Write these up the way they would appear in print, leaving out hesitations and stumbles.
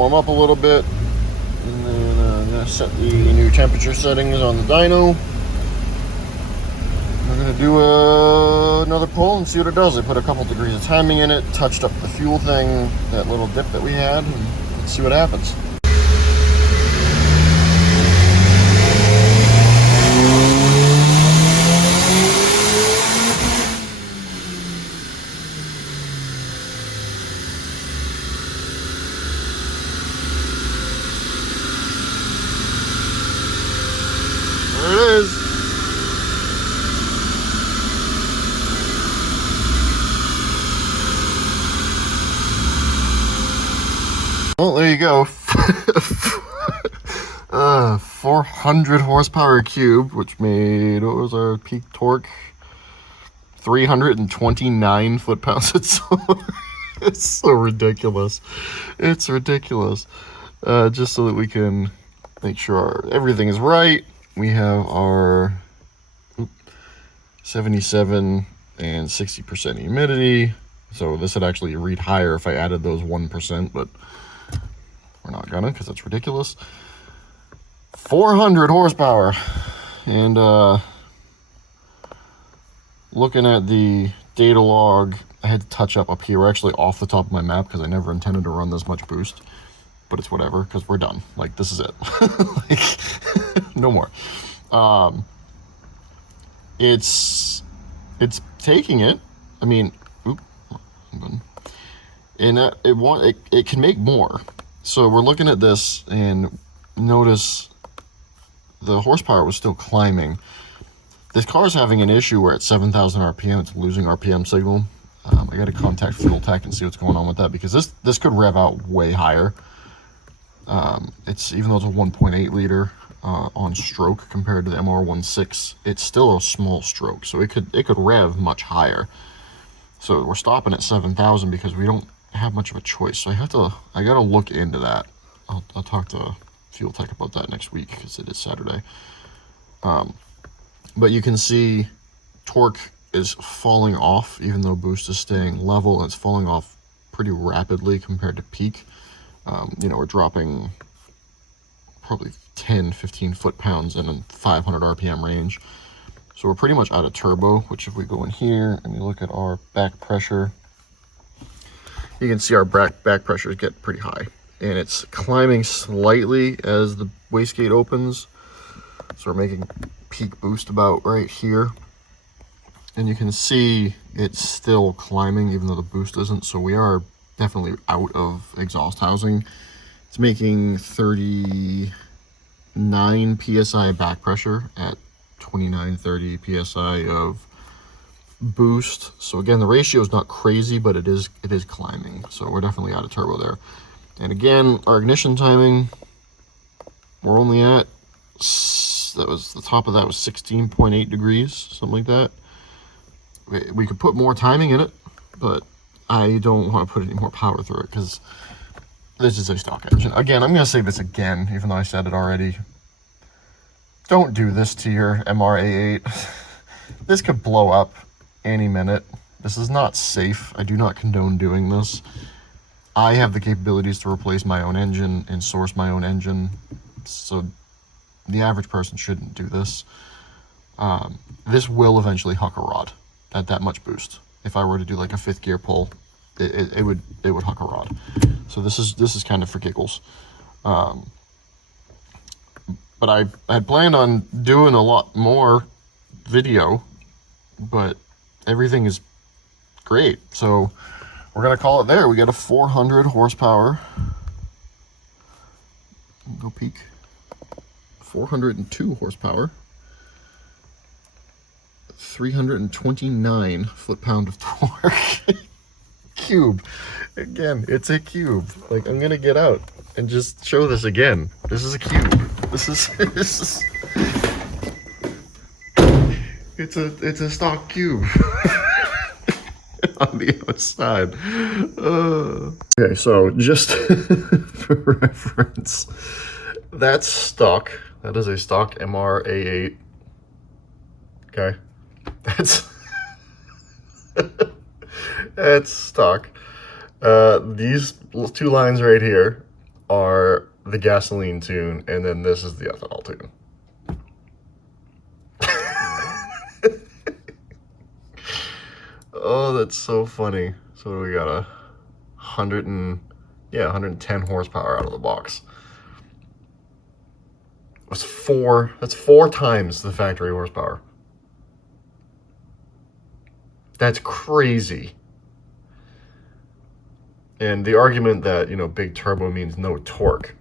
warm up a little bit. And then I'm going to set the new temperature settings on the dyno. We're going to do another pull and see what it does. I put a couple degrees of timing in it, touched up the fuel thing, that little dip that we had, and let's see what happens. There it is. Well, there you go. 400 horsepower cube, which made, what was our peak torque? 329 foot-pounds. It's so ridiculous. It's ridiculous. Just so that we can make sure everything is right. We have our 77 and 60% humidity. So this would actually read higher if I added those 1%, but we're not gonna, because that's ridiculous. 400 horsepower. And looking at the data log, I had to touch up here. We're actually off the top of my map because I never intended to run this much boost, but it's whatever, because we're done. Like, this is it. Like, no more. It's taking it. I mean, and it can make more. So we're looking at this and notice the horsepower was still climbing. This car is having an issue where at 7,000 RPM, it's losing RPM signal. I got to contact Fuel Tech and see what's going on with that, because this could rev out way higher. It's, even though it's a 1.8 liter on stroke compared to the MR16, it's still a small stroke, so it could rev much higher. So we're stopping at 7,000 because we don't have much of a choice. So I gotta look into that. I'll talk to Fuel Tech about that next week because it is Saturday. But you can see torque is falling off, even though boost is staying level. It's falling off pretty rapidly compared to peak. You know, we're dropping probably 10-15 foot-pounds in a 500 RPM range. So we're pretty much out of turbo, which if we go in here and we look at our back pressure, you can see our back pressures get pretty high. And it's climbing slightly as the wastegate opens. So we're making peak boost about right here. And you can see it's still climbing even though the boost isn't. So we are definitely out of exhaust housing. It's making 39 PSI back pressure at 29-30 PSI of boost. So again, the ratio is not crazy, but it is climbing. So we're definitely out of turbo there. And again, our ignition timing, we're only at, that was the top of that was 16.8 degrees, something like that. We could put more timing in it, but I don't want to put any more power through it because this is a stock engine. Again, I'm going to say this again, even though I said it already. Don't do this to your MR88. This could blow up any minute. This is not safe. I do not condone doing this. I have the capabilities to replace my own engine and source my own engine, so the average person shouldn't do this. This will eventually huck a rod at that much boost. If I were to do like a 5th gear pull, it would huck a rod. So this is kind of for giggles. But I had planned on doing a lot more video, but everything is great. So we're gonna call it there. We got a 400 horsepower. Go peak. 402 horsepower. 329 foot-pound of torque. Cube. Again, it's a cube. Like, I'm gonna get out and just show this again. This is a cube. This is it's a stock cube. On the outside. Okay, so just for reference, that's stock. That is a stock MR88. Okay, that's stock. These two lines right here are the gasoline tune, and then this is the ethanol tune. Oh, that's so funny. So we got 110 horsepower out of the box. That's four times the factory horsepower. That's crazy. And the argument that, you know, big turbo means no torque.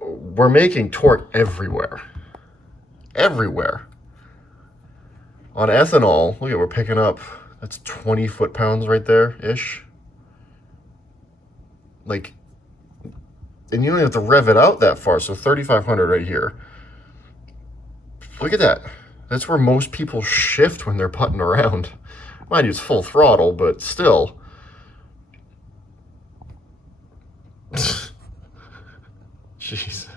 We're making torque everywhere. Everywhere. On ethanol, look at, we're picking up, that's 20 foot-pounds right there-ish. Like, and you don't have to rev it out that far, so 3,500 right here. Look at that. That's where most people shift when they're putting around. Mind you, it's full throttle, but still. Jesus.